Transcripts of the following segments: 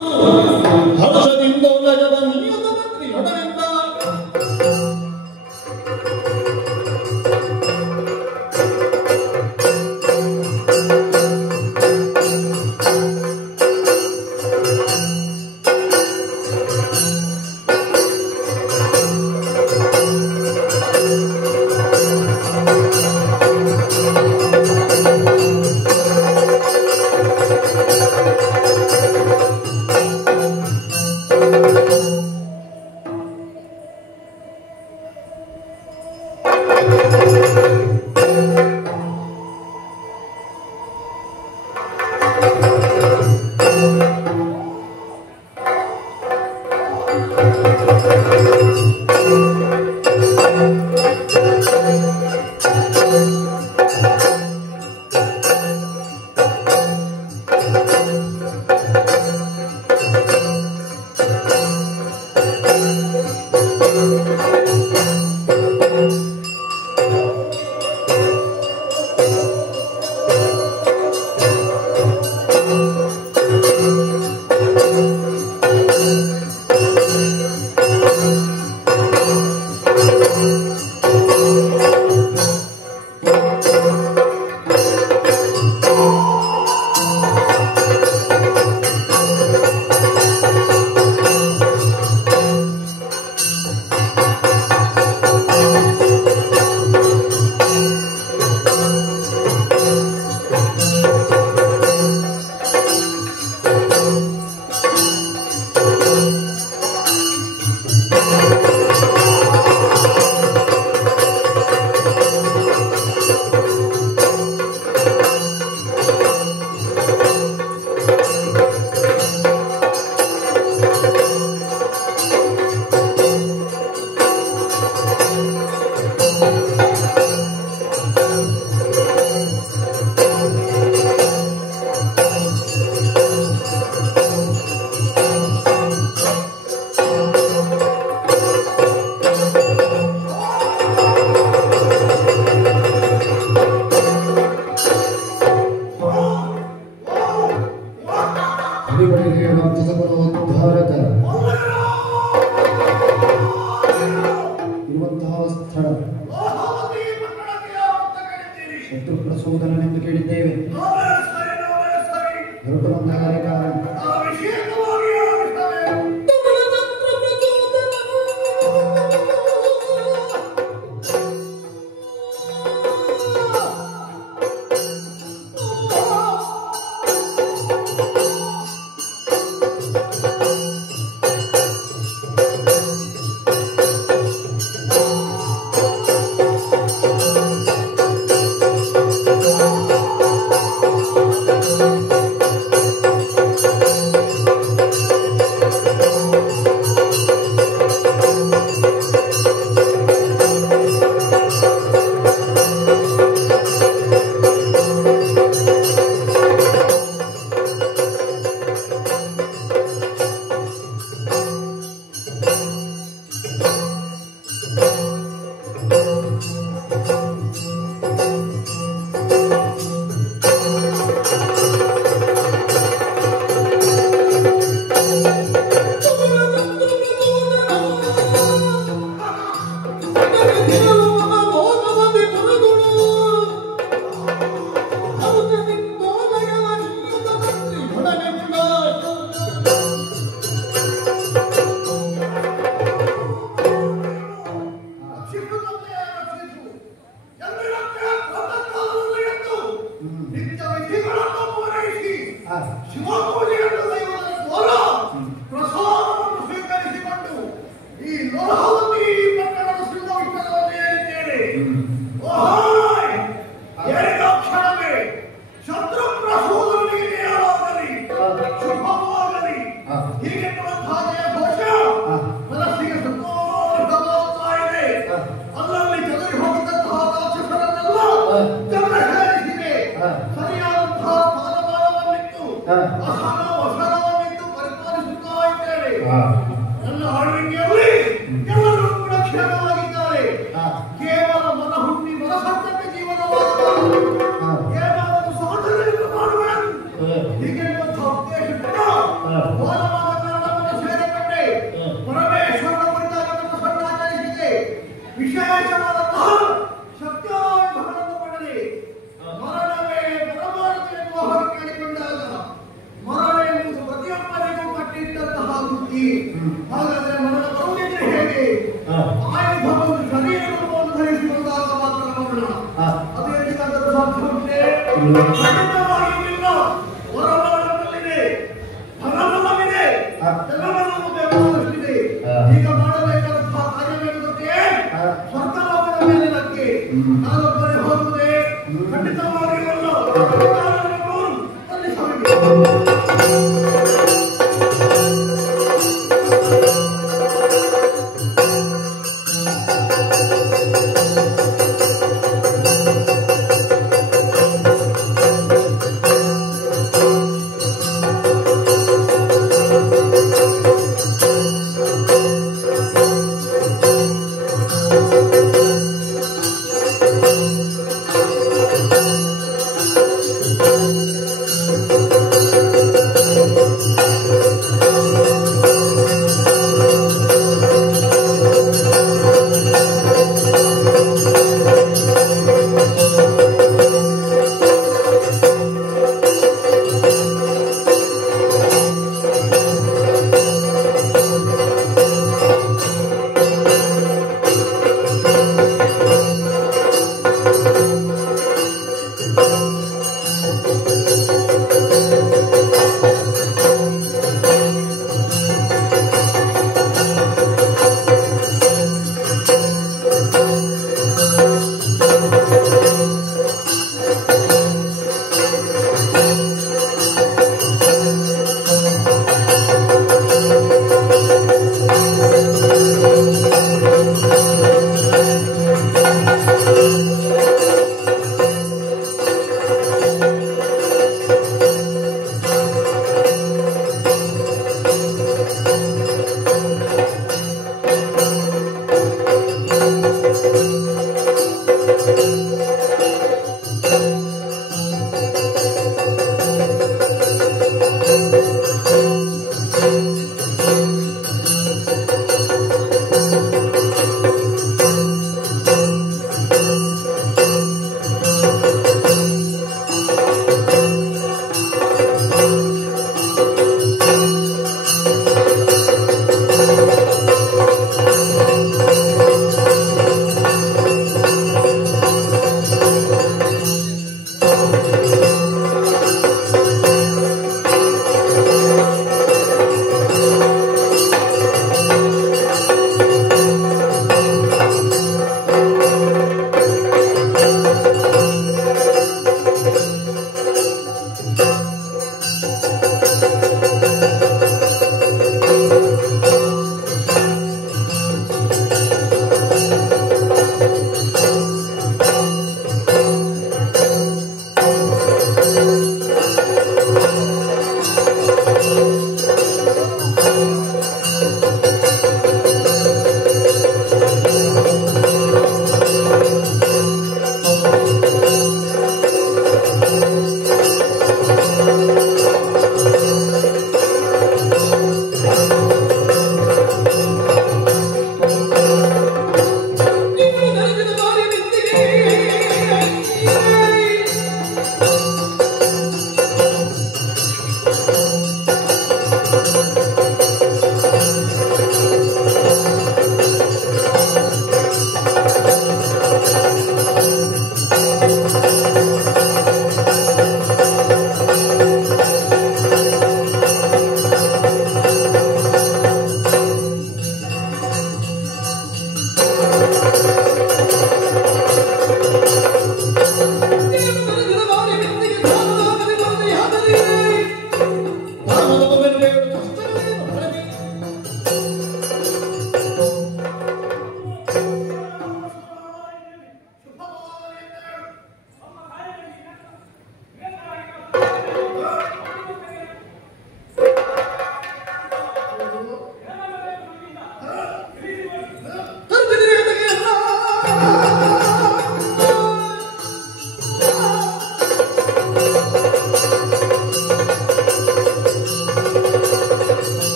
ಹರ್ಷದಿಂದ ನಗವ ನಿಯತ ಮಂತ್ರಿ ಹಠದಿಂದ ಹಾಗಾದ್ರೆ ಮರಣ ಬರುವುದಿದ್ರೆ ಹೇಗೆ? ಆಯುಧ ಒಂದು ಶರೀರವನ್ನು ಧರಿಸಿಕೊಂಡಾಗ ಮಾತ್ರ ಮರಣ. ಅದು ಎಲ್ಲಿಗಾದರೂ ಸಾಧ್ಯವಿದೆ? ಖಂಡಿತವಾಗಿಯೂ ಇಲ್ಲ. ಹೊರಬರಲಿದೆ, ಧನಬಲವಿದೆ, ಜನಬಲವು ಬೇಕಾದಷ್ಟಿದೆ. ಈಗ ಮಾಡಬೇಕಾದಂತಹ ಕಾರ್ಯವೇನಂತೆ ಸ್ವರ್ಗಲೋಕದ ಮೇಲೆ ನಕ್ಕೆ ನಾನೊಬ್ಬರೇ ಹೋಗುವುದೇ ಖಂಡಿತವಾಗಿಯೂ ಅಲ್ಲ.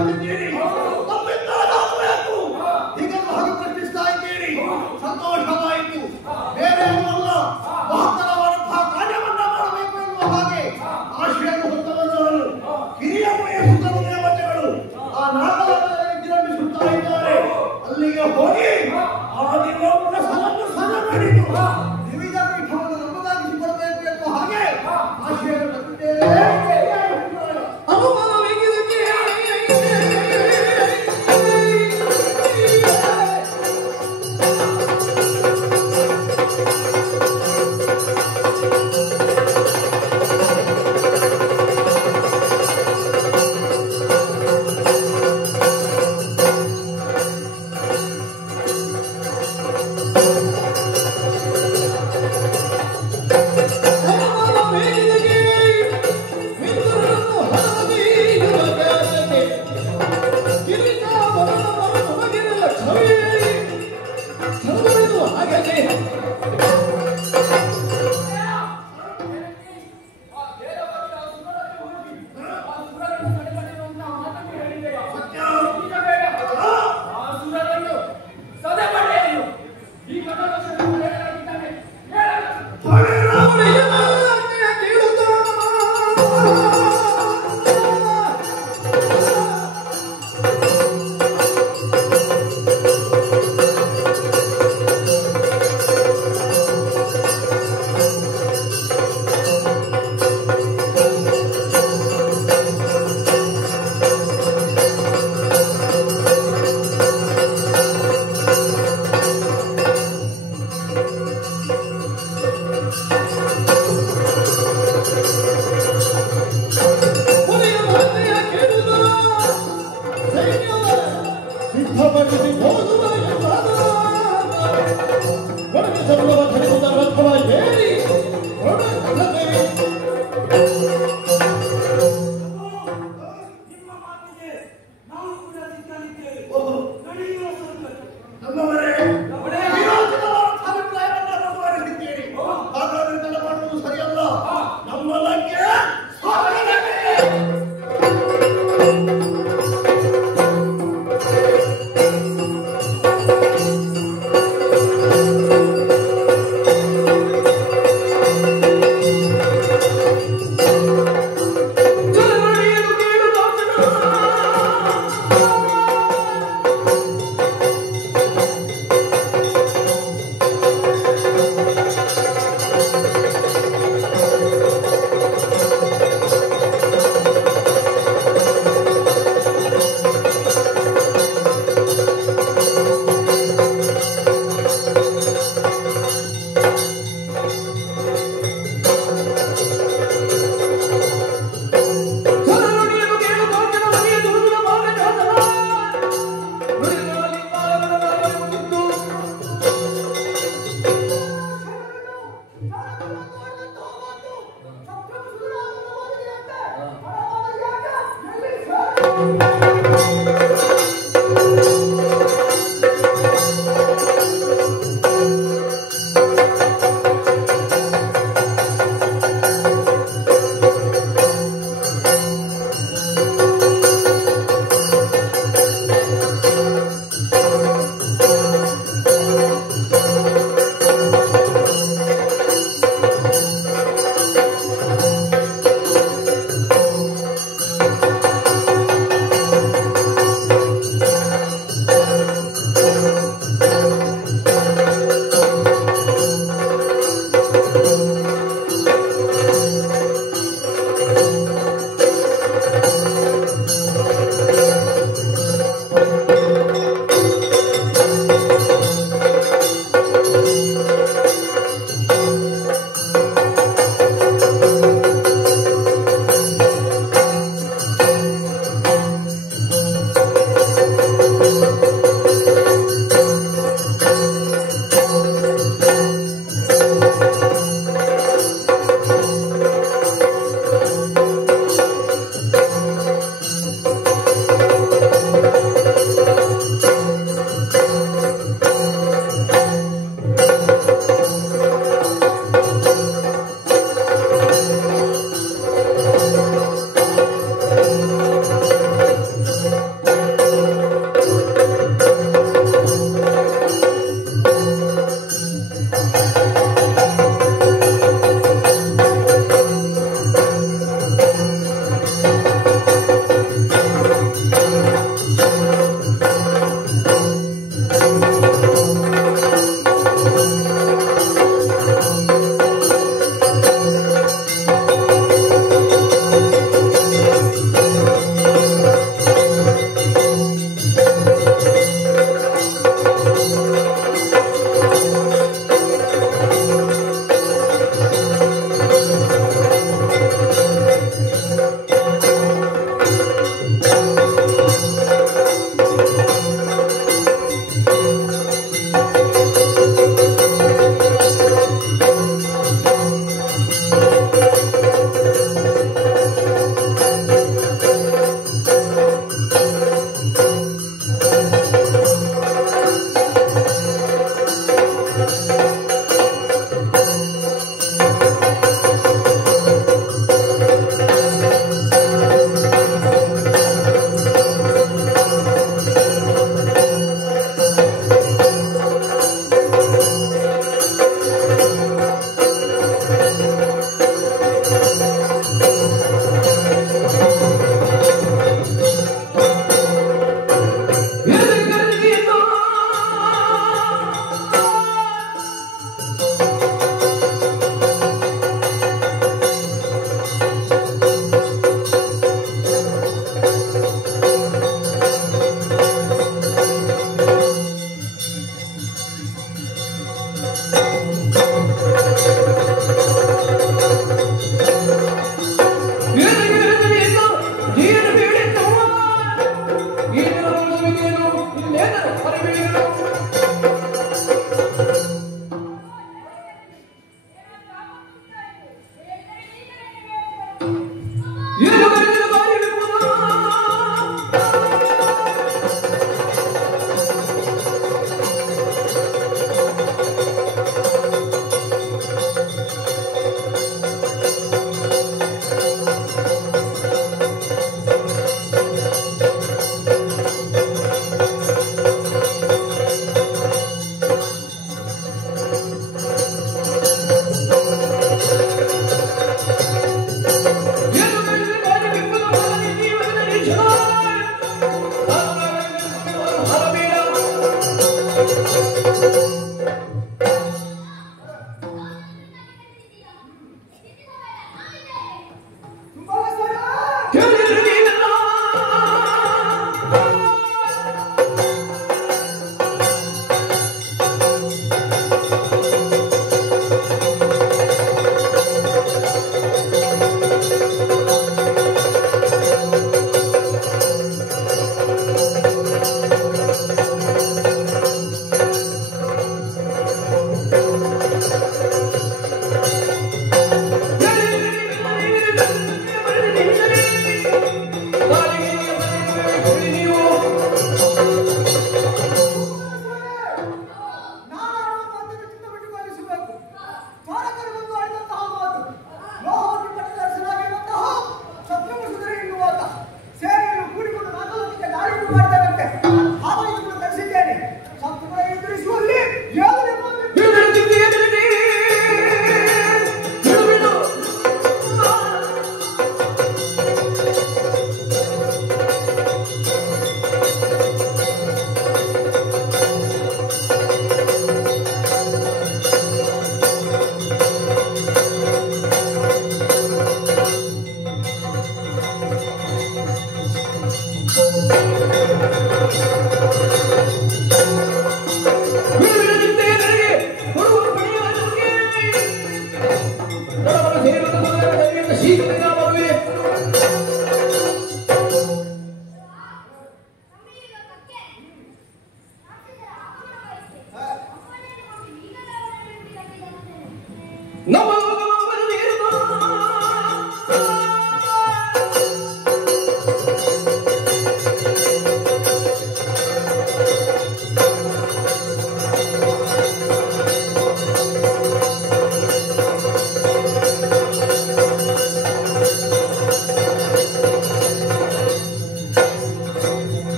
ಅಂತಿದ್ದೀರಿ. ತಮ್ಮಿಂದ ಲಾಭವಾಯಿತು. ಹೀಗೆಲ್ಲ ಹಾಗೆ ಪ್ರಶ್ನಿಸ್ತಾ ಇದ್ದೀರಿ. ಸಂತೋಷವಾಯಿತು. ಬೇರೆ ಏನಲ್ಲ, ಮಹತ್ತರವಾದಂತಹ ಕಾರ್ಯವನ್ನ ಮಾಡಬೇಕು ಎನ್ನುವ ಹಾಗೆ ಆಶೆಯನ್ನು ಹೊತ್ತವವರು ಹಿರಿಯ ವಯಸ್ಸಿನ ದೇವತೆಗಳು ಆ ನಾಗರಾಜನಲ್ಲಿ ವಿಜೃಂಭಿಸುತ್ತಾ ಇದ್ದಾರೆ. ಅಲ್ಲಿಗೆ ಹೋಗಿ ಆ ದಿವಸವನ್ನು ಸಹ ಮಾಡಿತು ವಿವಿಧ ಪೀಠವನ್ನು ನಮ್ಮದಾಗಿಸಿಕೊಳ್ಬೇಕು ಎನ್ನುವ ಹಾಗೆ ಆಶೆಯನ್ನು ಪಟ್ಟಿದ್ದೇವೆ.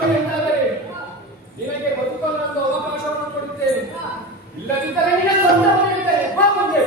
ಬರ್ತೇನೆ ಎಂದಾದರೆ ನಿನಗೆ ಬದುಕಲು ಅವಕಾಶವನ್ನು ಕೊಡುತ್ತೇನೆ. ಇಲ್ಲದಿದ್ದರೆ ನಿನ್ನ ಸ್ವಂತ ಮನೆಯುತ್ತೇನೆ. ಬಾ ಮುಂದೆ.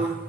Oh,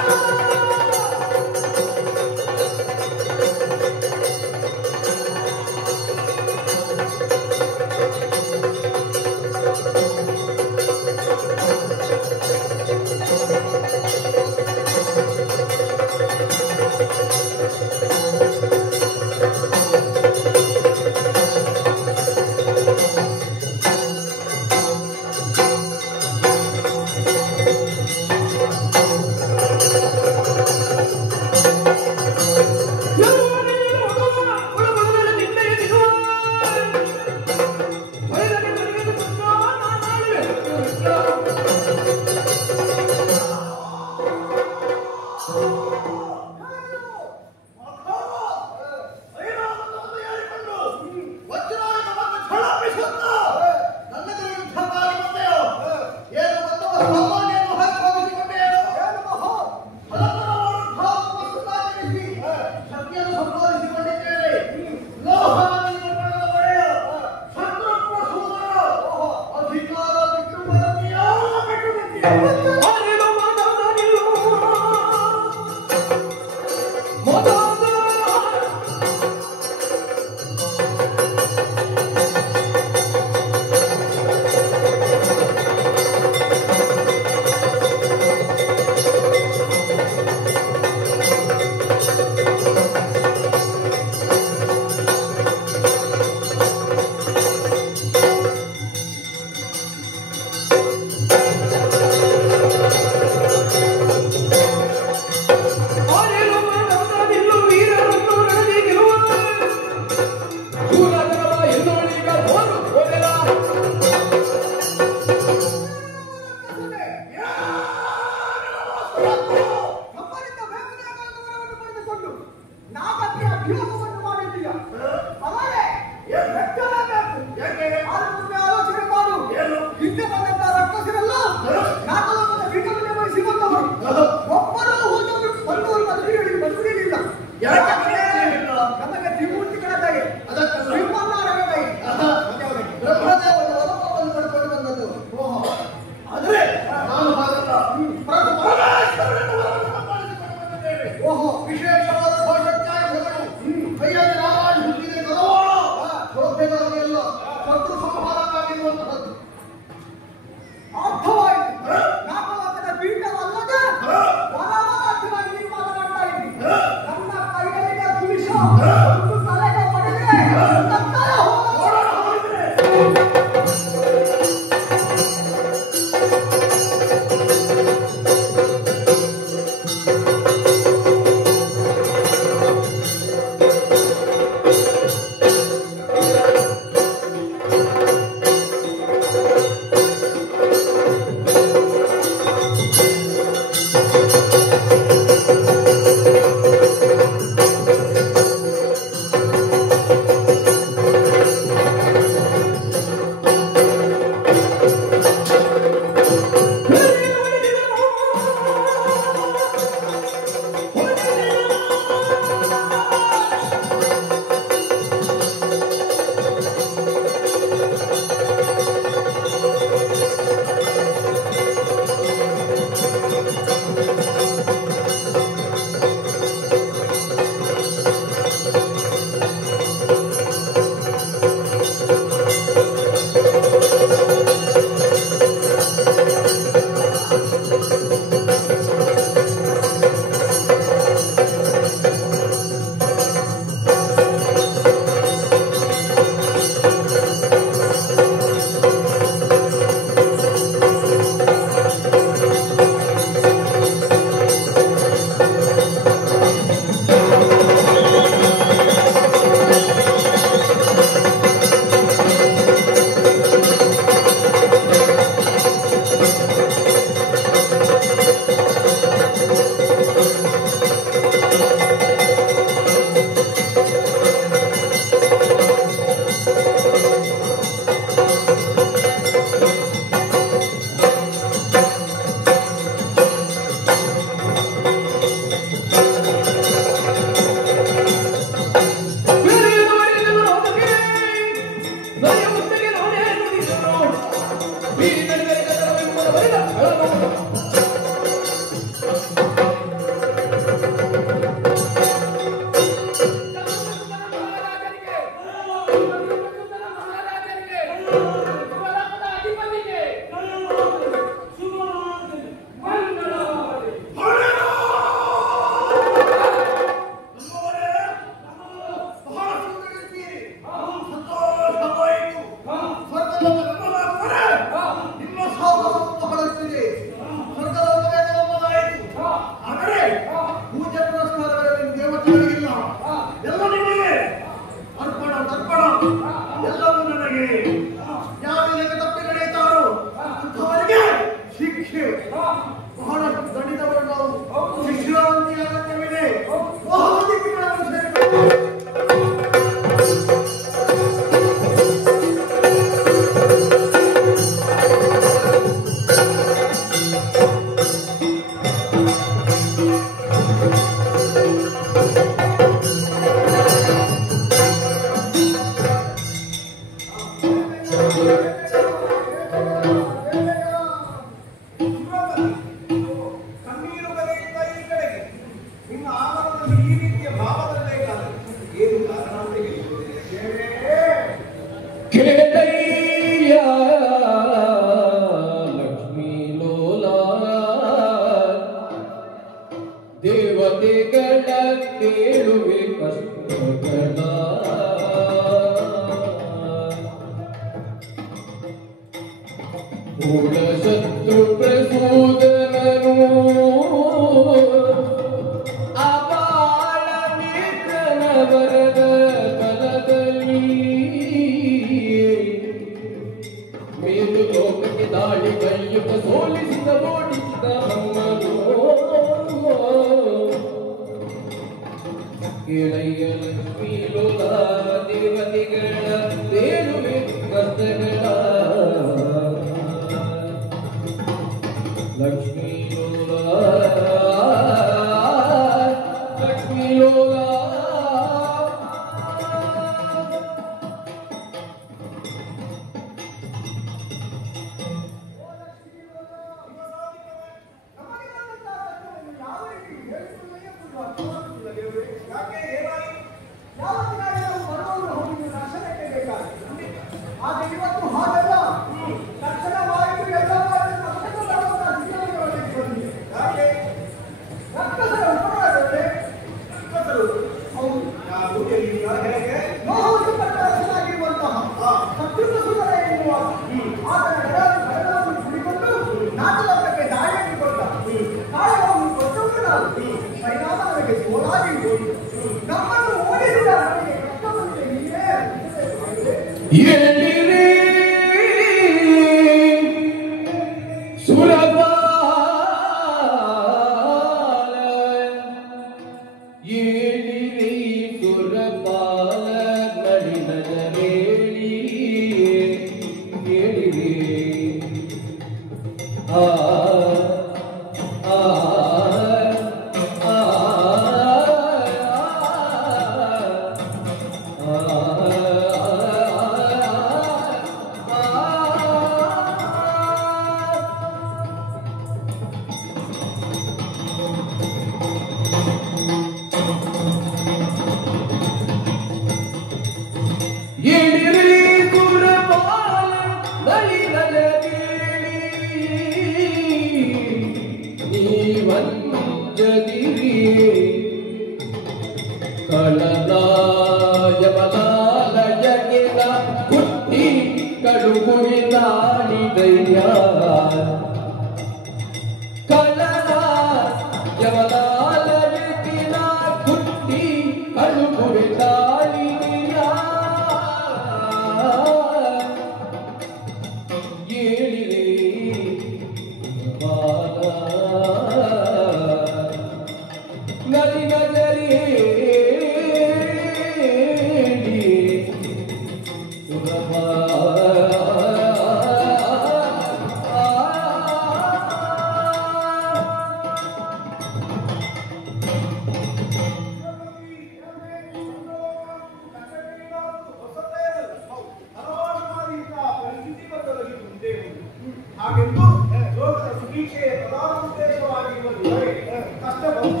ಕಷ್ಟ ಬಂದು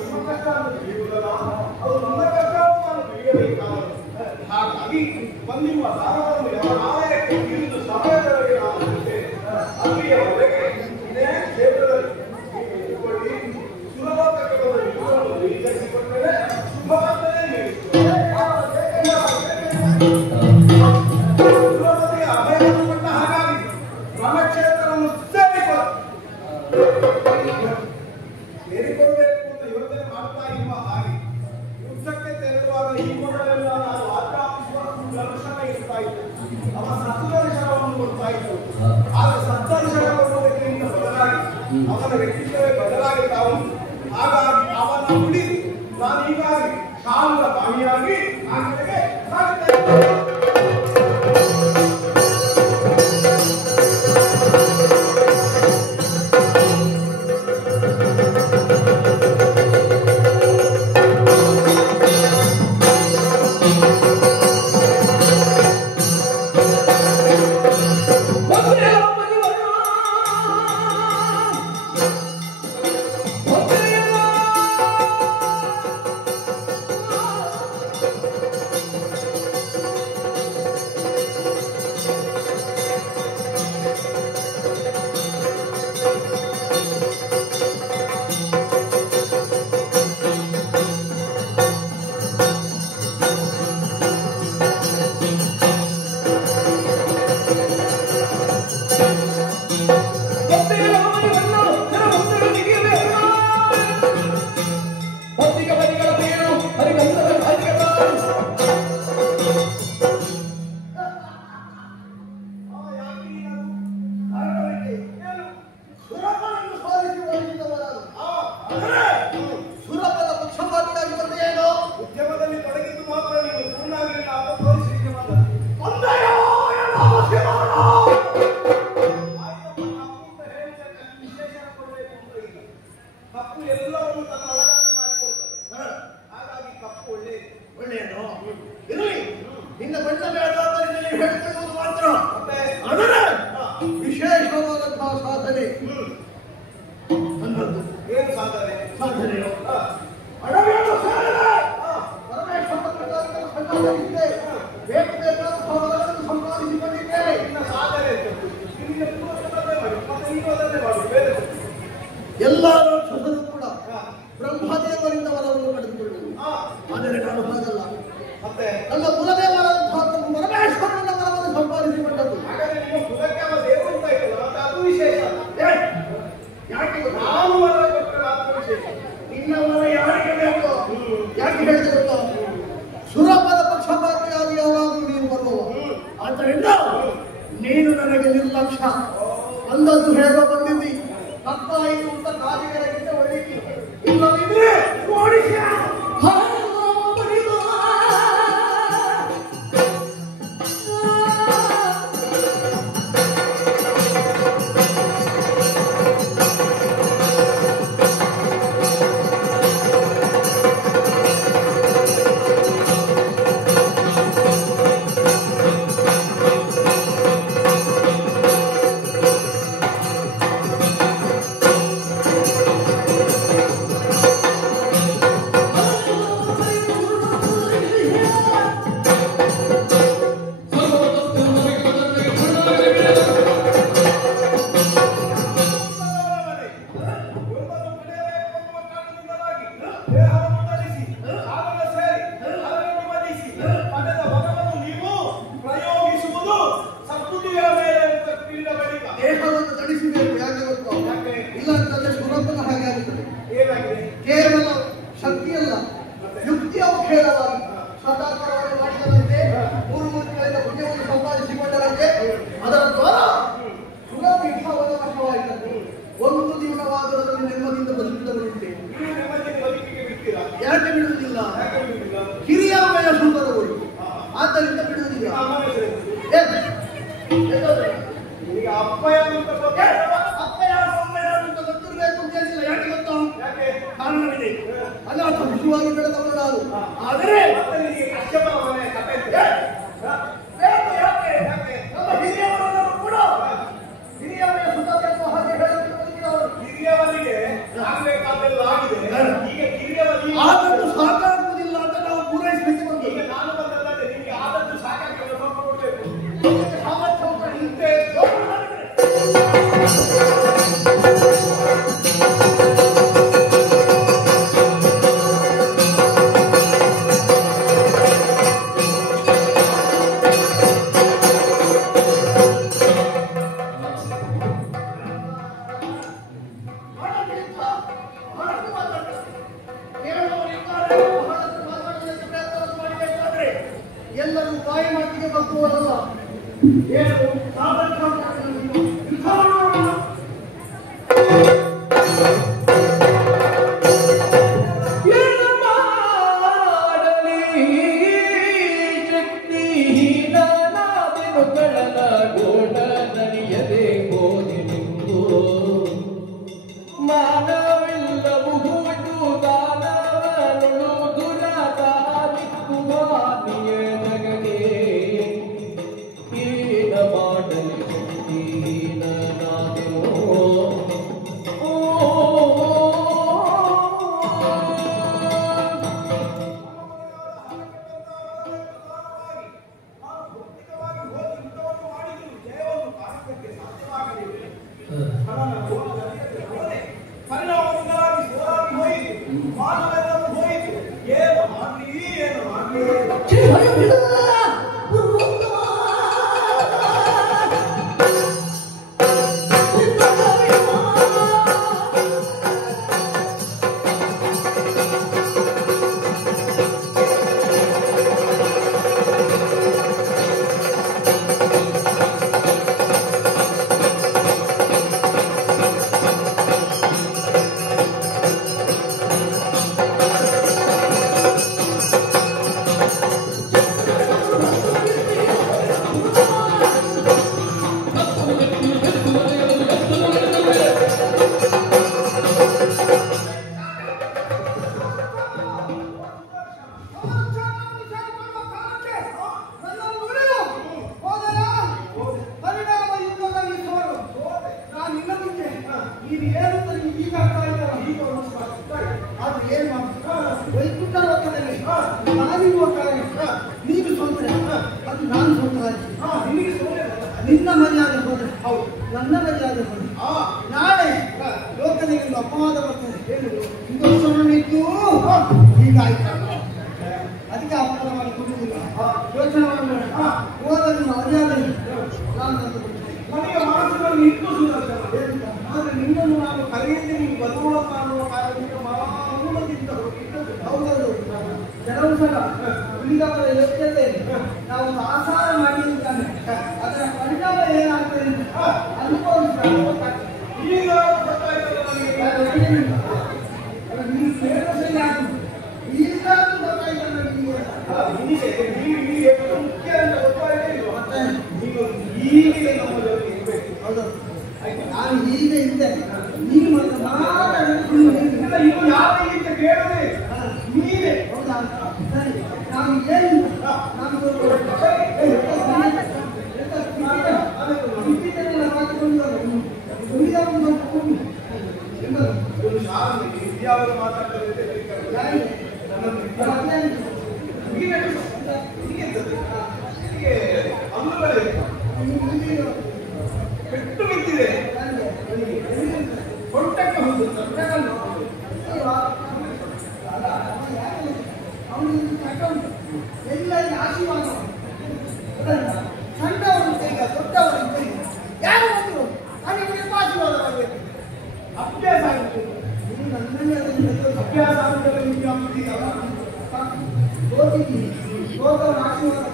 ನಿಮ್ಮ ಕಷ್ಟ ಅಂತ ತಿಳಿಯುವುದಲ್ಲ, ಅದು ನನ್ನ ಕಷ್ಟ ನಾನು ತಿಳಿಯಬೇಕಾದದ್ದು. ಹಾಗಾಗಿ ಬಂದಿರುವ ಸಾಲವನ್ನು ಯಾವ ಆಲಯಕ್ಕೆ ತಿಳಿದು ಸಮಯದೊಳಗೆ ನಾನು ಬಿಡುತ್ತೇನೆ. ಅಲ್ಲಿಯವರೆಗೆ ಇದೇ ಕ್ಷೇತ್ರದಲ್ಲಿ ಇಟ್ಟುಕೊಳ್ಳಿ. ಸುಲಭಕ್ಕೆ ಬಂದ ವಿವರವನ್ನು ವಿಚಾರಿಸಿಕೊಂಡರೆ ಶುಭವಾಗಲೇ ನೀಡುತ್ತೇನೆ. ಸುಲಭತೆಗೆ ಅಭಯವನ್ನು ಕೊಟ್ಟ ಹಾಗಾಗಿ ಬ್ರಹ್ಮಕ್ಷೇತ್ರವನ್ನು ಸೇರಿಕೊಳ್ಳಬೇಕು ಅಂತ ಯೋಚನೆ ಮಾಡ್ತಾ ಇರುವ ಹಾಗೆ ಯುದ್ಧಕ್ಕೆ ತೆರಳುವಾಗ ಈ ಕೂಡಲೆಲ್ಲ ನಾನು ಆಜ್ಞಾಪಿಸುವ ದರ್ಶನ ಇರ್ತಾ ಇದ್ದೆ. ಅವ ಸತ್ದರ್ಶನವನ್ನು ಕೊಡ್ತಾ ಇದ್ದರು. ಆಗ ಸತ್ದರ್ಶನ ಕೊಡುವುದಕ್ಕಿಂತ ಬದಲಾಗಿ ಅವನ ವ್ಯಕ್ತಿತ್ವವೇ ಬದಲಾಗುತ್ತಾ ಉಂಟು. ಹಾಗಾಗಿ ಅವನ ನುಡಿ ನಾನು ಹೀಗಾಗಿ ಶಾಂತ ಬಾವಿಯಾಗಿ ಆ ಕಡೆಗೆ ಸಾಗುತ್ತೇನೆ. ಎಲ್ಲ ರಾಕ್ಷಸರು ಕೂಡ ಬ್ರಹ್ಮದೇವರಿಂದ ವರವನ್ನು ಪಡೆದುಕೊಳ್ಳುವುದು. ಆದರೆ ನಾನು ಹಾಗಲ್ಲ. ಮತ್ತೆ ನನ್ನ ಕುಲದೇವರಾದಂತಹ ಪರಮೇಶ್ವರನ ವರವನ್ನು ಸಂಪಾದಿಸಿಕೊಂಡದ್ದು. ಅದು ವಿಶೇಷ. ಯಾಕೆ ನಾನು ವರ ಕೊಟ್ಟರೆ ಅದು ವಿಶೇಷ. ನಿನ್ನ ವರ ಯಾರಿಗೆ ಬೇಕು? ಯಾಕೆ ಹೇಳಿದೆ ಗೊತ್ತಾ? ಸುರಪದ ಪಕ್ಷಪಾತಿಯಾಗಿ ಯಾವಾಗಲೂ ನೀನು ಬರುವ. ಆದ್ದರಿಂದ ನೀನು ನನಗೆ ನಿರ್ಲಕ್ಷ್ಯ ಅಂದದ್ದು ಹೇಗೋ ಬಂದಿದ್ದಿ. ತಪ್ಪಾಯಿತು ಅಂತ ಕಾದಿಗೆರಗಿಂದ ಹೊಡಿತು. ಇಲ್ಲದಿದ್ರೆ ಓಡಿಸಿ ಕೇವಲ ಶಕ್ತಿಯಲ್ಲ, ಯುಕ್ತಿಯ ಖೇಡವಾಗಿ ಸದಾಚಾರವನ್ನು ಮಾಡಿದಂತೆ ಮೂರು ಮೂರ್ತಿಗಳಿಂದ ಪುಣ್ಯವನ್ನು ಸಂಪಾದಿಸಿಕೊಂಡರಂತೆ ಅದರ ದ್ವಾರ ಸುಲಭೀಠವನ್ನು ವಶವಾಯಿತು. ಒಂದು ದಿನವಾದರೂ ಅದನ್ನು ನೆಮ್ಮದಿಯಿಂದ ಬದುಕಿದವರಿದ್ದೆ. ಯಾಕೆ ಬಿಡುವುದಿಲ್ಲ? ಹಿರಿಯ ಸುಂದರವರು, ಆದ್ದರಿಂದ ಬಿಡುವುದಿಲ್ಲ. ಈಗ ಅಪ್ಪ ಯಾರು ಅಂತ ಗೊತ್ತಿರಬೇಕು ಅಂತ ಹೇಳಿಲ್ಲ. ಯಾಕೆ ಗೊತ್ತಾ? ಕಾರಣವಿದೆ. ಅನಾಥ ಶಿಶುವಾಗಿ ಬೆಳೆದವನು ನಾನು. ಆದರೆ ಹಿರಿಯವರನ್ನು ಕೂಡ ಹಿರಿಯವರ ಸುಖ ಹಾಗೆ ಹೇಳಬೇಕು. ಹಿರಿಯವರಿಗೆ ಆಗಬೇಕಾದೆಲ್ಲ ಆಗಿದೆ. ಎಲ್ಲರೂ ಬಾಯಿ ಮಾತಿಗೆ ಬಗ್ಗುವರಲ್ಲ. ಏನು ನಿನ್ನ ಮರ್ಯಾದೆ ಹೋದ್ರೆ ನನ್ನ ಮರ್ಯಾದೆ ಹೋದ್ರೆ ನಾಳೆ ಲೋಕನಿಗೆ ಒಂದು ಅಪವಾದ ಬರ್ತದೆ. ಹಿಂದೂ ಹೀಗಾಯ್ತು ಅದಕ್ಕೆ ಅಪವಾದ ಮಾಡಿ ಕೊಡುವುದಿಲ್ಲ. ಯೋಚನೆ ಮಾಡಬೇಡ. ಹೋದಲ್ಲಿ ಮರ್ಯಾದೆ ನನಗೆ ಮಾನಸದಲ್ಲಿ ಇಟ್ಟು ಸುಧಾರಿಸ. ಆದರೆ ನಿನ್ನನ್ನು ನಾನು ಕರೆಯದೆ ನೀವು ಬರುವ ಕಾಣುವ ಕಾರಣಕ್ಕೆ ಮಹಾನುಭವದಿಂದ ಹೌದದು. ಕೆಲವು ಸಲ ಉಳಿದವರ ಯೋಚನೆ ನಾವು ಆಸಾರ ಮಾಡಿದ್ದಾನೆ ಅದರ ಪರಿಣಾಮ ಏನಾಗ್ತದೆ ಅನುಭವಿಸ್ತಾರೆ. ಈಗ ನಾನು ಹೀಗೆ ಇದ್ದೆ ನೀನು ಯಾವ ರೀತಿ ಕೇಳದೆ ನೀನೆ ಹೌದಾ? ಸರಿ ನಾನು ಏನು ನಾನು ಪೆಟ್ಟು ಬಿದ್ದಿದೆ ಹೊಟ್ಟಕ್ಕೆ ಹೋಗುದು ಎಲ್ಲರಿಗೆ ಆಶೀರ್ವಾದ ಸಣ್ಣವರು ಈಗ ದೊಡ್ಡವರು ಯಾರು ಬಂದರು ನನಗೆ ಆಶೀರ್ವಾದ ಮಾಡಬೇಕು. ಅಭ್ಯಾಸ ಆಗುತ್ತೆ ಅಭ್ಯಾಸ ಆಗುತ್ತದೆ. ಹೋಗಿದ್ದೀನಿ ಹೋದವರು ಆಶೀರ್ವಾದ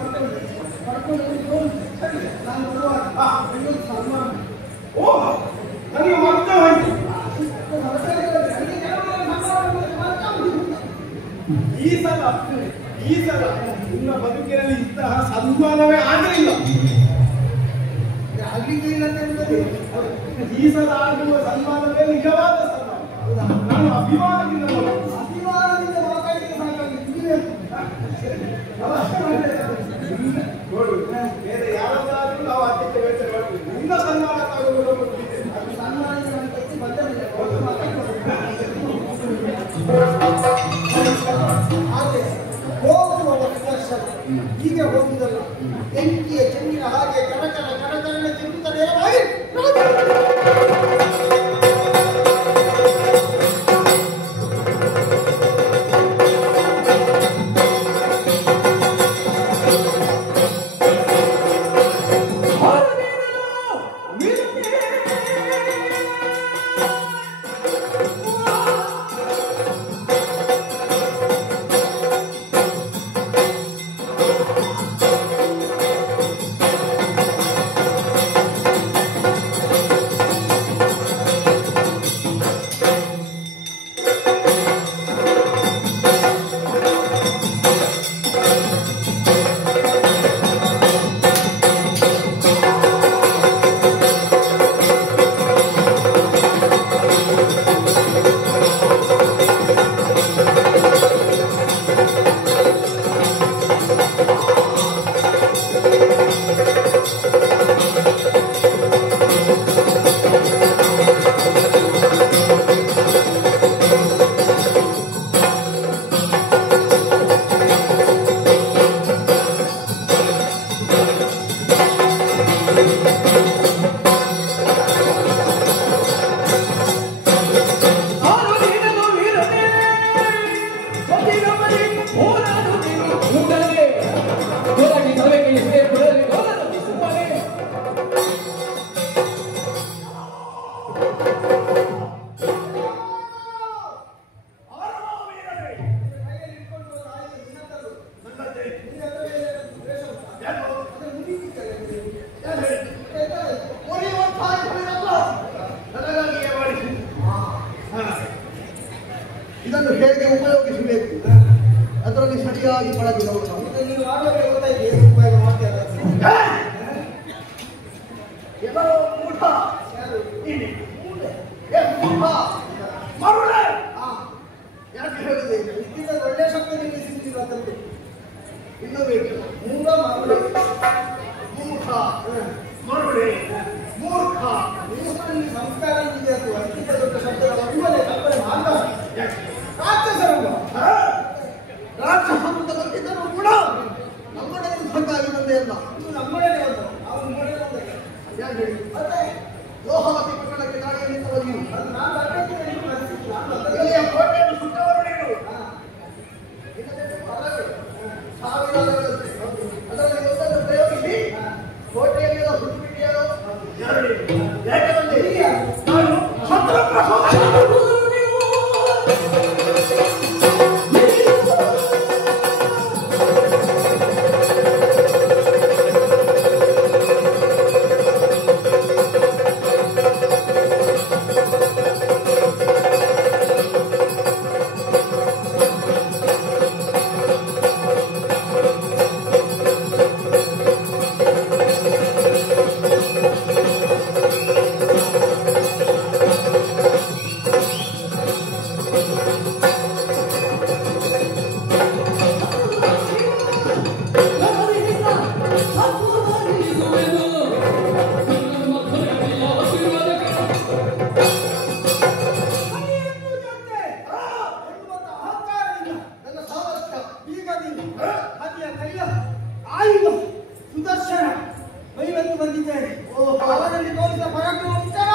ಪಡ್ಕೊಂಡು ನಾನು ಸನ್ಮಾನ ಓ ನನಗೆ ಮತ್ತೆ ಹೋಯ್ತು. ಈ ಸಲ ನಿನ್ನ ಬದುಕಿನಲ್ಲಿ ಇಂತಹ ಸನ್ಮಾನವೇ ಆಗಲಿಲ್ಲ. ಆಗಲಿಲ್ಲ ಈ ಸಲ ಆಗುವ ಸನ್ಮಾನವೇ ನಿಜವಾದ ಸನ್ಮಾನ. ನಾನು ಅಭಿಮಾನದಿಂದ ಮಾತಾಡಿದ್ರೆ ನೋಡು ಬೇರೆ ಯಾರಾದ್ರೂ ನಾವು ಆದ್ಯತೆ ಯೋಚನೆ ಮಾಡ್ತೀವಿ. ನಿನ್ನ ಸನ್ಮಾನ ತಗೊಂಡು ಸನ್ಮಾನ ಹೋಗುವ ವರ್ಷ ಹೀಗೆ ಹೋಗುವುದಲ್ಲ. ಬೆಂಕಿಯ ಚೆನ್ನಿನ ಹಾಗೆ ಕಡಕಡ ಕಡಕರಣ ತಿರುಗುತ್ತದೆ. ಇದನ್ನು ಹೇಗೆ ಉಪಯೋಗಿಸಬೇಕು ಅದರಲ್ಲಿ ಸರಿಯಾಗಿ ಬಳಕೆ ನೀವು ಆಡೋಕೆ ಗೊತ್ತಾಯ್ತು ಏನು ಉಪಯೋಗ ಮಾಡ್ತೀರ ಎಲ್ಲರೂ ಮೂಢ ಮರುಳೆ ಯಾಕೆ ಹೇಳಿದೆ ಇದರಿಂದ ಒಳ್ಳೆ ಶಬ್ದ ನಿಮಗೆ ಸಿಗ್ತಿಲ್ಲ ತಂದೆ ಇನ್ನು ಬೇಕು ಮೂಢ ಮರುಳೆ ಮೂಢ ಮರುಳೆ ಮೂರ್ಖ ನಿಮಗೆ ಸಂಸ್ಕಾರ ಇದೆ ಅದು ಅದಕ್ಕಿಂತ ದೊಡ್ಡ ಶಬ್ದಗಳ ಒಮ್ಮೆ ಕಲ್ಪನೆ ಮಾಡ್ತಾ ರಾಕ್ಷಸರಲ್ವ ರಾಕ್ಷಸಂತ ಬಂದಿದ್ದರೂ ಕೂಡ ನಮ್ಮನೆ ಸಾಕಾಗಿ ಬಂದೆ ಅಲ್ಲ ಇದು ನಮ್ಮನೇ ಬಂದ ಅವ್ರು ನಿಮ್ಮನೇ ಬಂದ ಯಾಕೆ ಹೇಳಿ ಮತ್ತೆ ಲೋಹಾವತಿ ಪಟ್ಟಣಕ್ಕೆ ದಾಳಿಯಲ್ಲಿ ನಿಂತವರು ಅದು ನಾನು ಬರ್ಬೇಕು ನೀವು ಬರ್ತೀನಿ ನಾನು ಬಂದ ಇಲ್ಲಿಯ ಕೋಟೆಯನ್ನು ಸುತ್ತವರು ನೀನು ಹಾ ಸಾವಿರಾರು ಅದರಲ್ಲಿ ಒಂದನ್ನು ಪ್ರಯೋಗಿಸಿ ಕೋಟೆಯಲ್ಲೆಲ್ಲ ಸುತ್ತಿಬಿಟ್ಟಿಯಾರೋ ಯಾಕೆ ಬಂದೆ ನಾನು ಶತ್ರು ಪ್ರಸೋದ ಸುದರ್ಶನ ಮೈವತ್ತು ಬಂದಿದ್ದೇನೆ ಅವರಲ್ಲಿ ತೋರಿಸಿದ ಪರಾಕ್ರಮ ವಿಚಾರ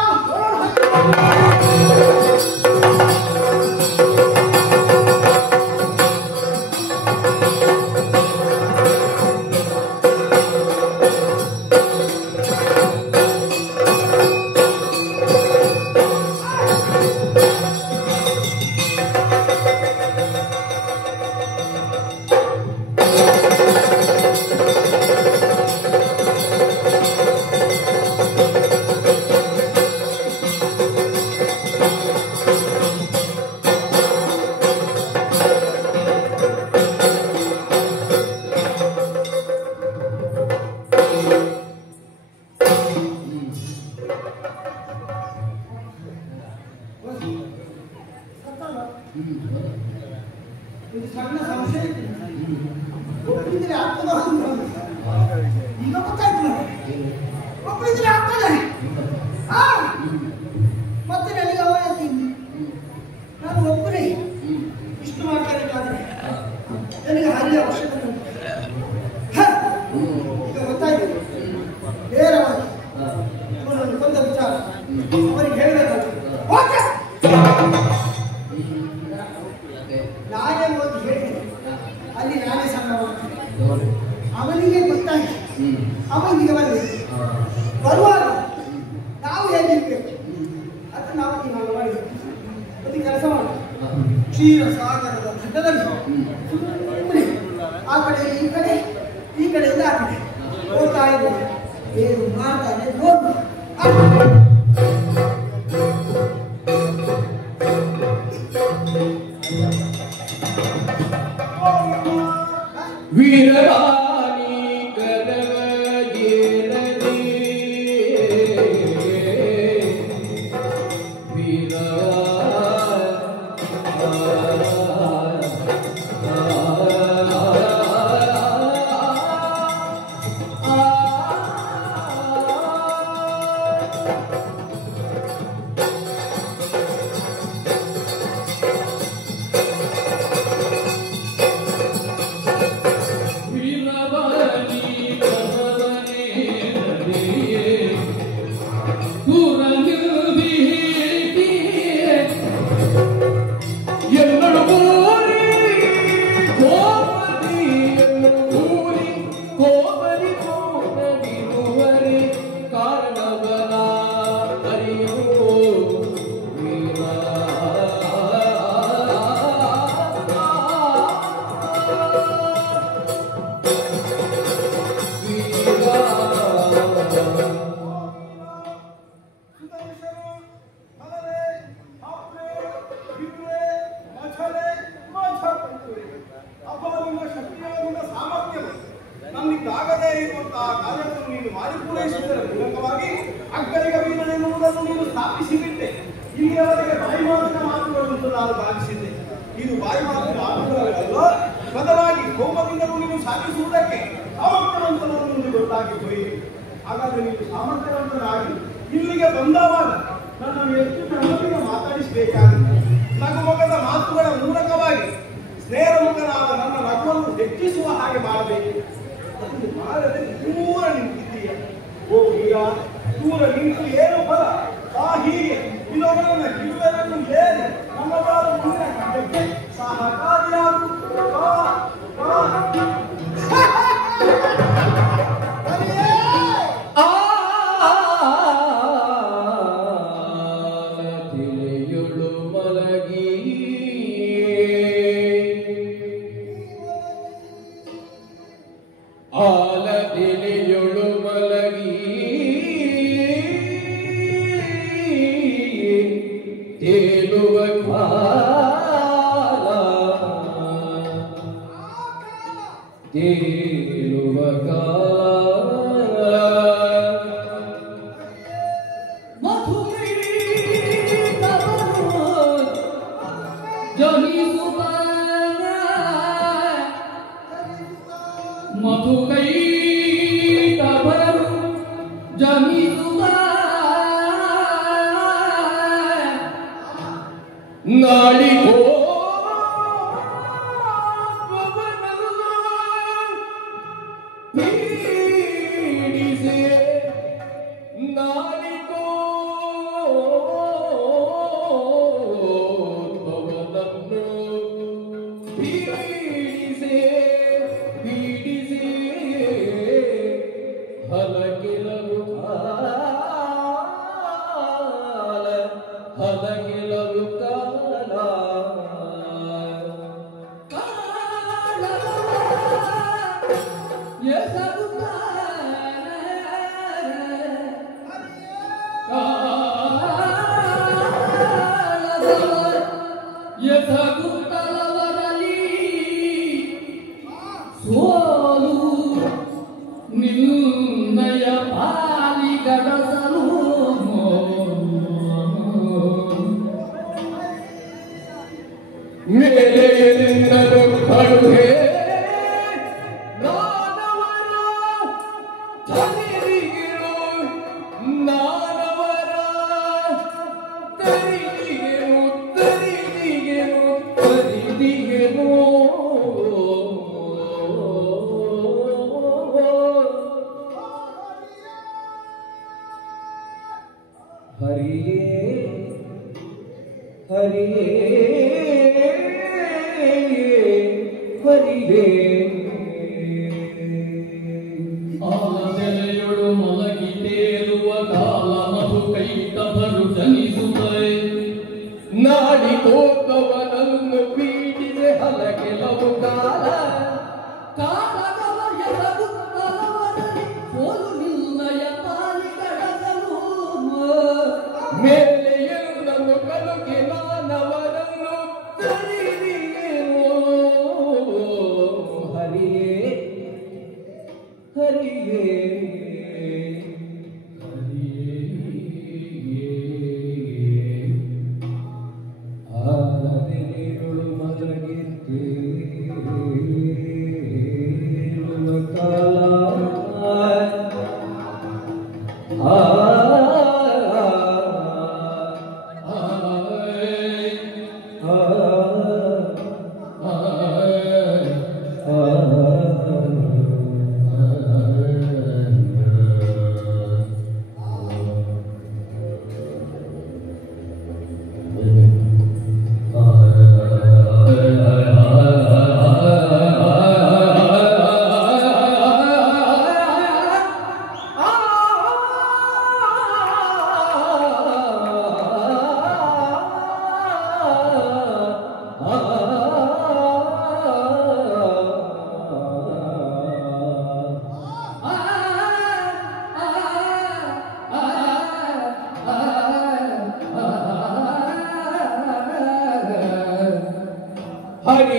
ಇದು ಸಣ್ಣ ಸಂಶಯ ಒಬ್ಬರಿದ್ರೆ ಆಗ್ತದ ಈಗ ಗೊತ್ತಾಯ್ತು ಒಬ್ಬರಿದ್ರೆ ಆಗ್ತದೆ ಮತ್ತೆ ನನಗೆ ಅವಯತ್ತೀನಿ ನಾನು ಒಬ್ಬರೇ ಇಷ್ಟು ಮಾಡ್ತಾನೆ ನನಗೆ ಹರಿಯ ಅವಶ್ಯಕತೆ ಉಂಟು ಈಗ ಗೊತ್ತಾಯ್ತು ನೇರವಾಗಿ ಇವನನ್ನು ಕೊಂದ ವಿಚಾರ ಅವರಿಗೆ ಹೇಳಬೇಕಾಗ್ತದೆ ಓಕೆ ನಾನೇ ಓದಿ ಹೇಳಿದೆ ಅಲ್ಲಿ ನಾನೇ ಸಣ್ಣ ಅವನಿಗೆ ಗೊತ್ತಾಯ್ತು ಅವನಿಗೆ ಬಂದಿದೆ ಬರುವಾಗ ನಾವು ಹೇಗಿರ್ಬೇಕು ಅದು ನಾವು ಇವಾಗ ಮಾಡಿದ್ವಿ ಒಂದು ಕೆಲಸ ಮಾಡಿ ಕ್ಷೀರ ಸಾಗರದ ಘಟ್ಟದಲ್ಲಿ ಸುಮ್ಮನೆ ಆ ಕಡೆ ಈ ಕಡೆಯಿಂದ ಆ ಕಡೆ ಹೋಗ್ತಾ ಇದ್ದೇವೆ ಏನು ಮಾಡ್ತಾನೆ ನೋಡು ವೀರವಾಣಿ ಕರವಗಿರಲಿ ವೀರ ಬಯಸುವುದರ ಮೂಲಕವಾಗಿ ಅಕ್ಕಲಿಗ ವೀರನೆನ್ನುವುದನ್ನು ನೀನು ಸ್ಥಾಪಿಸಿಬಿಟ್ಟೆ. ಇಲ್ಲಿಯವರೆಗೆ ಬಾಯಿ ಮಾತಿನ ಮಾತುಗಳು ನಾನು ಭಾವಿಸಿದ್ದೆ. ಇದು ಬಾಯಿ ಮಾತುಗಳಲ್ಲ, ಬದಲಾಗಿ ಕೋಪದಿಂದಲೂ ನೀನು ಸಾಧಿಸುವುದಕ್ಕೆ ಸಾಮರ್ಥ್ಯವಂತನನ್ನು ಮುಂದೆ ಗೊತ್ತಾಗಿ ಹೋಯಿತು. ಹಾಗಾದ್ರೆ ನೀನು ಸಾಮರ್ಥ್ಯವಂತನಾಗಿ ಇಲ್ಲಿಗೆ ಬಂದವಾಗ ನನ್ನನ್ನು ಎಷ್ಟು ನಮ್ಮೊಂದಿಗೆ ಮಾತಾಡಿಸಬೇಕಾಗಿದೆ. ನಗುಮೊಗದ ಮಾತುಗಳ ಮೂಲಕವಾಗಿ ಸ್ನೇಹಮುಖನಾದ ನನ್ನ ನಗುವನ್ನು ಹೆಚ್ಚಿಸುವ ಹಾಗೆ ಮಾಡಬೇಕು. ಅದನ್ನು ಮಾಡದೆ ದೂರ ನಿಂತಿದ್ದೀಯ. ಓ ಈಗ ದೂರ ನಿಂತು ಏನು ಫಲ? ಹೀಗೆ ಇನ್ನೊಬ್ಬರನ್ನ ಕಿರುವೆರನ್ನು ಏನು ನಮ್ಮದಾದ ಮುಂದಿನ ಕಾರ್ಯಕ್ಕೆ ಸಹಕಾರಿಯಾಗು. ಆಲತಿಲಿಯುಳು ಮಲಗಿ ತೇಲುವ ಕಾಲ ತೇಲುವ ಕಾಲ ಮಧುಕೈ ತಬರು ಜಮಿಸುವ ನಾಳಿಗೋ ಪೀಡಿಸೆ ನಾಳಿಗೋ ಭವನನ್ನು ಪೀಡಿಸೆ ಹಲಗಿಲವು ಕಾಲ ಹಲಗಿಲವು ಕಾಲ ಯಥಗುತ್ತಲವರಲ್ಲಿ ಸೋಲು ನಿನ್ನಯ ಪಾಲಿ ಗಡಸಲು ಮೇಲೆಯಿಂದಲೂ ಕಡುಹೆ ನಾನವರ ತನಿರಿಗೆಳು ನಾನವರ ತರಿಗೆನು ತರಿಗೆನು ತರಿಗೆನು ಹರಿಯೇ ಹರಿಯೇ ಹರಿಯೇ ಆಲದೆಲೆಯೊಳು ಮಲಗಿ ತೇಲುವ ಕಾಲ ಮಧು ಕೈ ತಬರು ಜನಿಸುತ್ತದೆ ನಾಡಿಗೋದ್ದವನನ್ನು ಪೀಡಿಸೆ ಹಲಗೆಲವು ಕಾಲ ಕಾಲದವ ಎಸಗುತ್ತಲವರಲ್ಲಿ ಸೋಲು ನಿನ್ನಯ ಪಾಲಿ ಗಡಸಲು ಮೇಲೆಯನ್ನನ್ನು ಕಲುಗೆ ನಾನವರನ್ನು ತರಿರಿಯೇನೋ ಹರಿಯೇ ಹರಿಯೇ ಆಲದೆಲೆಯೊಳು ಮಲಗಿ ತೇಲುವ ಕಾಲ ಹರಿ